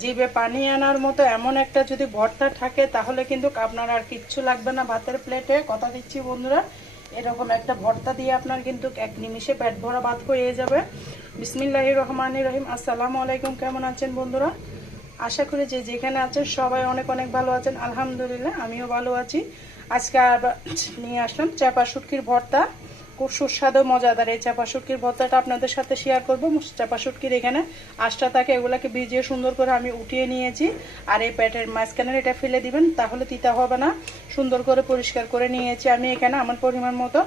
জিভে পানি আনার মতো এমন একটা যদি ভর্তা থাকে তাহলে কিন্তু আপনার আর কিচ্ছু লাগবে না ভাতের প্লেটে, কথা দিচ্ছি বন্ধুরা। এরকম একটা ভর্তা দিয়ে আপনার কিন্তু এক নিমিষে পেট ভরা ভাত হয়ে যাবে। বিসমিল্লাহির রহমানির রহিম। আসসালামু আলাইকুম, কেমন আছেন বন্ধুরা? আশা করি যে যেখানে আছেন সবাই অনেক অনেক ভালো আছেন। আলহামদুলিল্লাহ আমিও ভালো আছি। আজকে আবার নিয়ে আসলাম চাপা শুটকির ভর্তা। খুব সুস্বাদু মজাদার এই চাপা শুটকির ভর্তাটা আপনাদের সাথে শেয়ার করবো। চাপা শুটকির এখানে আঁশটা থাকে, এগুলাকে ভিজিয়ে সুন্দর করে আমি উঠিয়ে নিয়েছি। আর এই প্যাটের মাঝখানের এটা ফেলে দিবেন, তাহলে তিতা হবে না। সুন্দর করে পরিষ্কার করে নিয়েছি আমি। এখানে আমার পরিমাণ মতো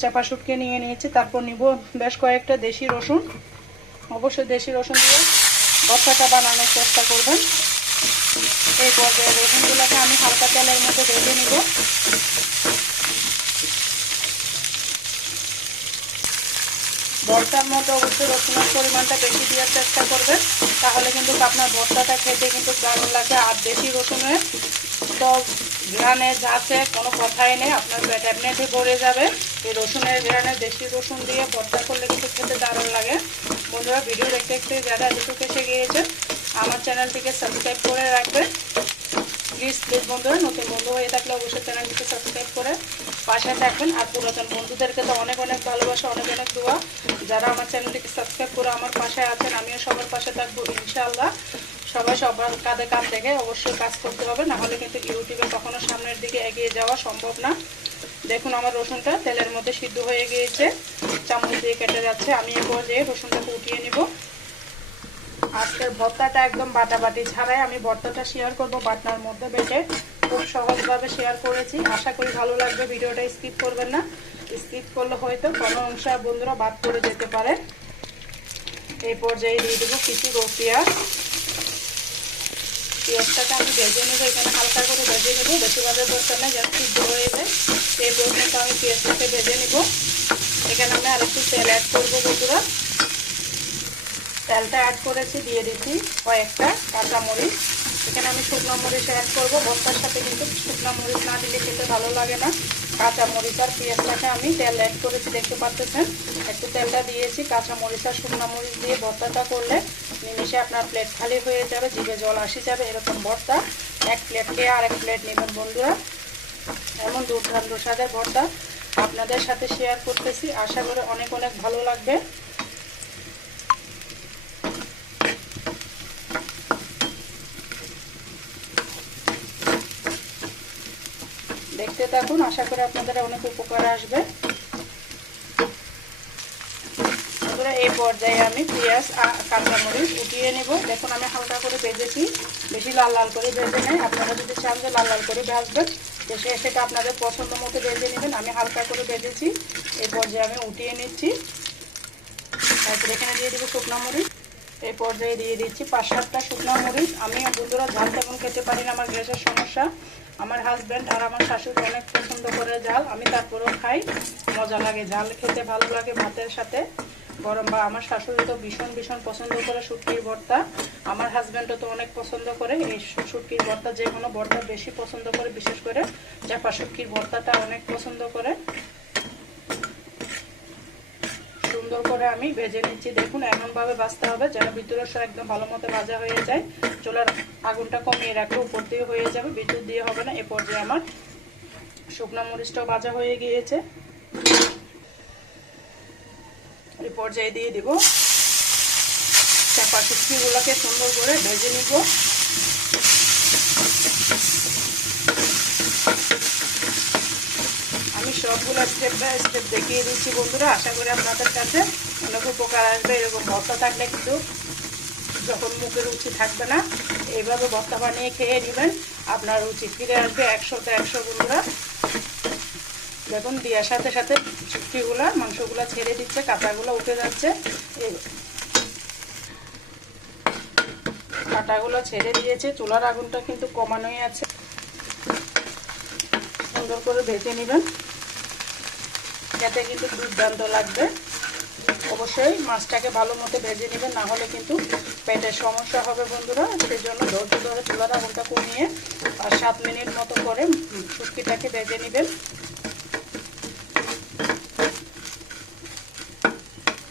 চাপা শুটকি নিয়ে নিয়েছি। তারপর নিব বেশ কয়েকটা দেশি রসুন। অবশ্যই দেশি রসুন দিয়ে ভর্তাটা বানানোর চেষ্টা করবেন। এই পর্যায়ে রসুনগুলোকে আমি হালকা তেলের মধ্যে ভেজে নিব। ভর্তার মধ্যে অবশ্যই রসুনের পরিমাণটা বেশি দেওয়ার চেষ্টা করবেন, তাহলে কিন্তু আপনার ভর্তাটা খেতে কিন্তু দারুণ লাগে। আর দেশি রসুনের তো ঘ্রাণে যাচ্ছে কোনো কথাই নেই, আপনার পেট এমনিতে ভরে যাবে। এই রসুনের ঘ্রাণে দেশি রসুন দিয়ে ভর্তা করলে কিন্তু খেতে দারুণ লাগে। বন্ধুরা, ভিডিও দেখতে দেখতে যারা এতটুকু এসে গিয়েছেন আমার চ্যানেলটিকে সাবস্ক্রাইব করে রাখবেন প্লিজ বন্ধুরা। নতুন বন্ধু হয়ে থাকলে অবশ্যই চ্যানেলটিকে সাবস্ক্রাইব করে পাশে থাকবেন। আর পুরাতন বন্ধুদেরকে তো অনেক অনেক ভালোবাসা, অনেক অনেক দোয়া। যারা আমার চ্যানেলটিকে সাবস্ক্রাইব করে আমার পাশে আছেন, আমিও সবার পাশে থাকবো ইনশাআল্লাহ। সবাই সবার কাঁধে কাঁধ থেকে অবশ্যই কাজ করতে হবে, নাহলে কিন্তু ইউটিউবে কখনো সামনের দিকে এগিয়ে যাওয়া সম্ভব না। দেখুন আমার রসুনটা তেলের মধ্যে সিদ্ধ হয়ে গিয়েছে, চামচ দিয়ে কেটে যাচ্ছে। আমি এরপর যে রসুনটাকে উঠিয়ে নিব। আজকের ভর্তাটা একদম বাটাবাটি ছাড়াই আমি ভর্তাটা শেয়ার করব, বাটনার মধ্যে বেটে খুব সহজভাবে শেয়ার করেছি। আশা করি ভালো লাগবে। ভিডিওটা স্কিপ করবেন না, স্কিপ করলে হয়তো কোনো অংশ বন্ধুরা বাদ করে যেতে পারে। এই পর্যায়ে দিয়ে দেবো কিছু পেঁয়াজ। পেঁয়াজটাকে আমি ভেজে নেবো, এখানে হালকা করে ভেজে নেবো, বেশি ভাজার দরকার নেই, যেন সিদ্ধ হয়ে যায়। এই পর্যন্ত আমি পেঁয়াজটাকে ভেজে নেব। এখানে আমি আর একটু তেল অ্যাড করবো বন্ধুরা। তেলটা অ্যাড করেছি, দিয়ে দিচ্ছি কয়েকটা কাঁচামরিচ। এখানে আমি শুকনো মরিচ অ্যাড করবো। ভর্তার সাথে কিন্তু শুকনো মরিচ না দিলে খেতে ভালো লাগে না। কাঁচামরিচ আর পেঁয়াজটাকে আমি তেল অ্যাড করেছি, দেখতে পাচ্ছেন। একটু তেলটা দিয়েছি, কাঁচামরিচ আর শুকনো মরিচ দিয়ে ভর্তাটা করলে নিমিশে আপনার প্লেট খালি হয়ে যাবে, জিভে জল আসে যাবে। এরকম ভর্তা এক প্লেট খেয়ে আরেক প্লেট নেবেন বন্ধুরা। এমন দুর্দান্ত স্বাদের ভর্তা আপনাদের সাথে শেয়ার করতেছি, আশা করি অনেক অনেক ভালো লাগবে। দেখতে থাকুন, আশা করি আপনাদের অনেক উপকার আসবে। এই পর্যায়ে আমি পেঁয়াজ আর কাঁচামরিচ উঠিয়ে নেব। দেখুন আমি হালকা করে ভেজেছি, বেশি লাল লাল করে ভেজে নেই। আপনারা যদি চান যে লাল লাল করে ভাজবেন, সেটা আপনাদের পছন্দ মতো ভেজে নেবেন। আমি হালকা করে ভেজেছি। এই পর্যায়ে আমি উঠিয়ে নিচ্ছি। তারপরে এখানে দিয়ে দেবো শুকনো মরিচ। এই পর্যায়ে দিয়ে দিচ্ছি 5-7টা শুকনো মরিচ। আমি বন্ধুরা ঝাল তেমন খেতে পারি না, আমার গ্যাসের সমস্যা। আমার হাজব্যান্ড আর আমার শাশুড়ি অনেক পছন্দ করে ঝাল, আমি তারপরেও খাই, মজা লাগে, ঝাল খেতে ভালো লাগে ভাতের সাথে গরম। বা আমার শাশুড়ি তো ভীষণ ভীষণ পছন্দ করে শুটকির ভর্তা, আমার হাজব্যান্ডও তো অনেক পছন্দ করে এই শুটকির ভর্তা। যে কোনো ভর্তা বেশি পছন্দ করে, বিশেষ করে চাপা শুটকির ভর্তাটা অনেক পছন্দ করে। সুন্দর করে আমি ভেজে নিচ্ছি। দেখুন এমনভাবে ভাজতে হবে যেন ভিতরের সব একদম ভালো মতো ভাজা হয়ে যায়। চুলার আগুনটা কমিয়ে রাখলে উপর দিয়ে হয়ে যাবে, ভিতর দিয়ে হবে না। এ পর্যায়ে আমার শুকনো মরিচটাও ভাজা হয়ে গিয়েছে। এই পর্যায়ে দিয়ে দিব চাপা শুটকিগুলোকে সুন্দর করে ভেজে নিব। আমি সবগুলো স্টেপ বাই স্টেপ দেখিয়ে দিচ্ছি বন্ধুরা, আশা করি আপনাদের কাছে অনেক উপকার আসবে। এরকম ভর্তা থাকলে কিন্তু যখন মুখে রুচি থাকবে না, এইভাবে ভর্তা বানিয়ে খেয়ে নেবেন, আপনার রুচি ফিরে আসবে 100তে 100 বন্ধুরা। দেখুন দেওয়ার সাথে সাথে শুটকিগুলো মাংসগুলো ছেড়ে দিচ্ছে, কাঁটাগুলো উঠে যাচ্ছে। কাঁটাগুলো ছেড়ে দিয়েছে, চুলার আগুনটা কিন্তু কমানোই আছে। সুন্দর করে ভেজে নেবেন, যাতে কিন্তু দুর্দান্ত লাগবে। অবশ্যই মাছটাকে ভালো মতো ভেজে নেবেন, না হলে কিন্তু পেটের সমস্যা হবে বন্ধুরা। সেই জন্য ধৈর্য ধরে চুলার আগুনটা কমিয়ে আর 7 মিনিট মতো করে শুটকিটাকে ভেজে নেবেন।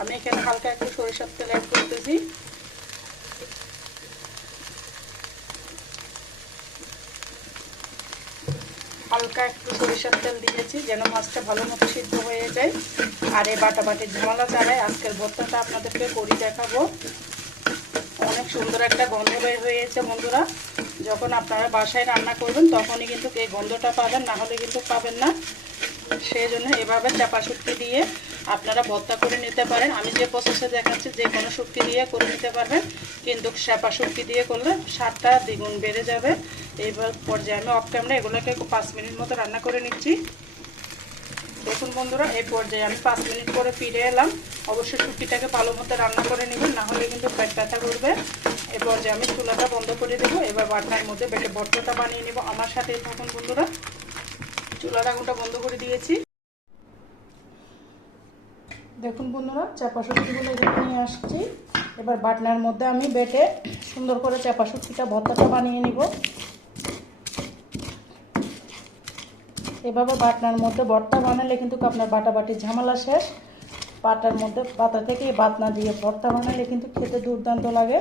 আমি এখানে হালকা একটু সরিষার তেল অ্যাড করতেছি। হালকা একটু সরিষার তেল দিয়েছি যেন মাছটা ভালো মতো সিদ্ধ হয়ে যায়। আর এই বাটাবাটির ঝামেলা ছাড়াই আজকের ভর্তাটা আপনাদেরকে করে দেখাবো। অনেক সুন্দর একটা গন্ধ বের হয়েছে বন্ধুরা। যখন আপনারা বাসায় রান্না করবেন তখনই কিন্তু এই গন্ধটা পাবেন, না হলে কিন্তু পাবেন না। সেই জন্য এভাবে চাপা শুটকি দিয়ে আপনারা ভর্তা করে নিতে পারেন। আমি যে প্রসেসে দেখাচ্ছি যে কোনো শুটকি দিয়ে করে নিতে পারবেন, কিন্তু চাপা শুটকি দিয়ে করলে স্বাদটা দ্বিগুণ বেড়ে যাবে। এইবার পর্যায়ে আমি অফ ক্যামেরা এগুলোকে 5 মিনিট মতো রান্না করে নিচ্ছি। দেখুন বন্ধুরা, এই পর্যায়ে আমি 5 মিনিট পরে ফিরে এলাম। অবশ্যই শুটকিটাকে ভালো মতো রান্না করে নেবেন, না হলে কিন্তু পেট ব্যথা করবে। এই পর্যায়ে আমি চুলাটা বন্ধ করে দেবো। এবার বাটনার মধ্যে বেটে ভর্তাটা বানিয়ে নেব। আমার সাথেই থাকুন বন্ধুরা। চুলার আগুনটা বন্ধ করে দিয়েছি। দেখুন বন্ধুরা, চাপা শুটকিগুলো এখানে নিয়ে আসছি। এবার বাটনার মধ্যে আমি বেটে সুন্দর করে চাপা শুটকিটা ভর্তাটা বানিয়ে নিব। এভাবে বাটনার মধ্যে ভর্তা বানালে কিন্তু আপনার বাটাবাটির ঝামেলা শেষ। পাতা থেকে বাটনা দিয়ে ভর্তা বানালে কিন্তু খেতে দুর্দান্ত লাগে।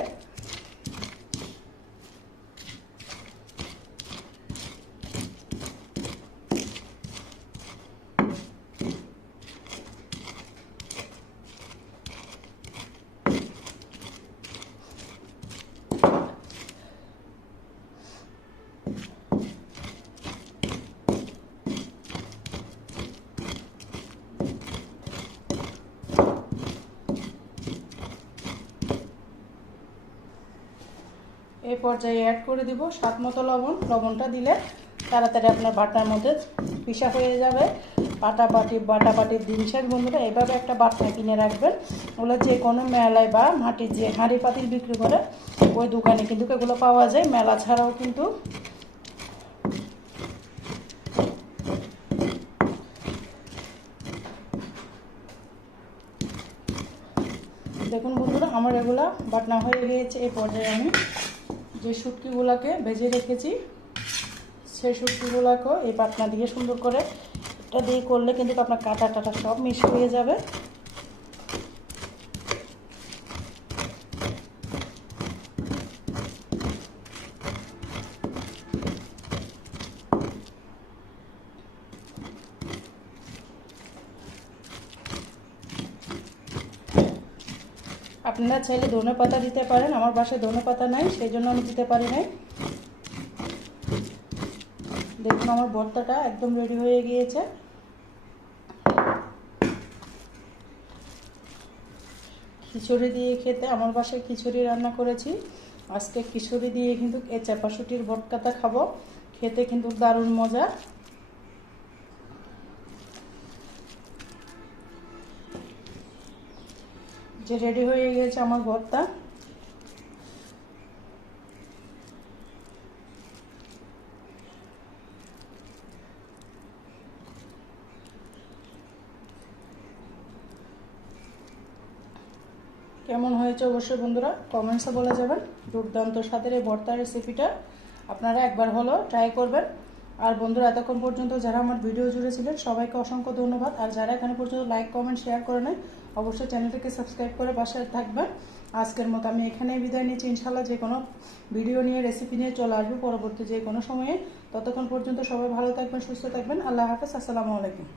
এই পর্যায়ে অ্যাড করে দিব স্বাদ মতো লবণ। লবণটা দিলে তাড়াতাড়ি আপনার বাটনার মধ্যে পিষা হয়ে যাবে। বাটাবাটির দিন শেষ বন্ধুরা। এইভাবে একটা বাটনা কিনে রাখবেন। ওগুলো যে কোনো মেলায় বা মাটির যে হাঁড়ি পাতিল বিক্রি করে ওই দোকানে কিন্তু এগুলো পাওয়া যায়, মেলা ছাড়াও কিন্তু। দেখুন বন্ধুরা, আমার এগুলা বাটনা হয়ে গিয়েছে। এই পর্যায়ে আমি যে শুটকিগুলোকে ভেজে রেখেছি সেই শুটকিগুলোকেও এই বাটনা দিয়ে সুন্দর করে এটা দিয়ে করলে কিন্তু আপনার কাটা টাটা সব মিক্স হয়ে যাবে। আপনারা চাইলে ধনে পাতা দিতে পারেন। আমার বাসায় ধনে পাতা নাই, সেই জন্য আমি দিতে পারি নাই। দেখুন আমার ভর্তাটা একদম রেডি হয়ে গিয়েছে। খিচুড়ি দিয়ে খেতে, আমার বাসায় খিচুড়ি রান্না করেছি আজকে। খিচুড়ি দিয়ে কিন্তু এই চাপা শুটকির ভর্তাটা খাবো। খেতে কিন্তু দারুণ মজা। যে রেডি হয়ে গেছে আমার ভর্তা। কেমন হয়েছে অবশ্যই বন্ধুরা কমেন্টসে বলে যাবেন। দুর্দান্ত স্বাদের এই ভর্তা রেসিপিটা আপনারা একবার হলো ট্রাই করবেন। আর বন্ধুরা, এতক্ষণ পর্যন্ত যারা আমার ভিডিও জুড়ে ছিলেন সবাইকে অসংখ্য ধন্যবাদ। আর যারা এখানে পর্যন্ত লাইক কমেন্ট শেয়ার করে নেয় অবশ্যই চ্যানেলটাকে সাবস্ক্রাইব করে পাশে থাকবেন। আজকের মতো আমি এখানেই বিদায় নিচ্ছি। ইনশাল্লাহ যে কোনো ভিডিও নিয়ে রেসিপি নিয়ে চলে আসবো পরবর্তী যে কোনো সময়ে। ততক্ষণ পর্যন্ত সবাই ভালো থাকবেন, সুস্থ থাকবেন। আল্লাহ হাফেজ, আসসালামু আলাইকুম।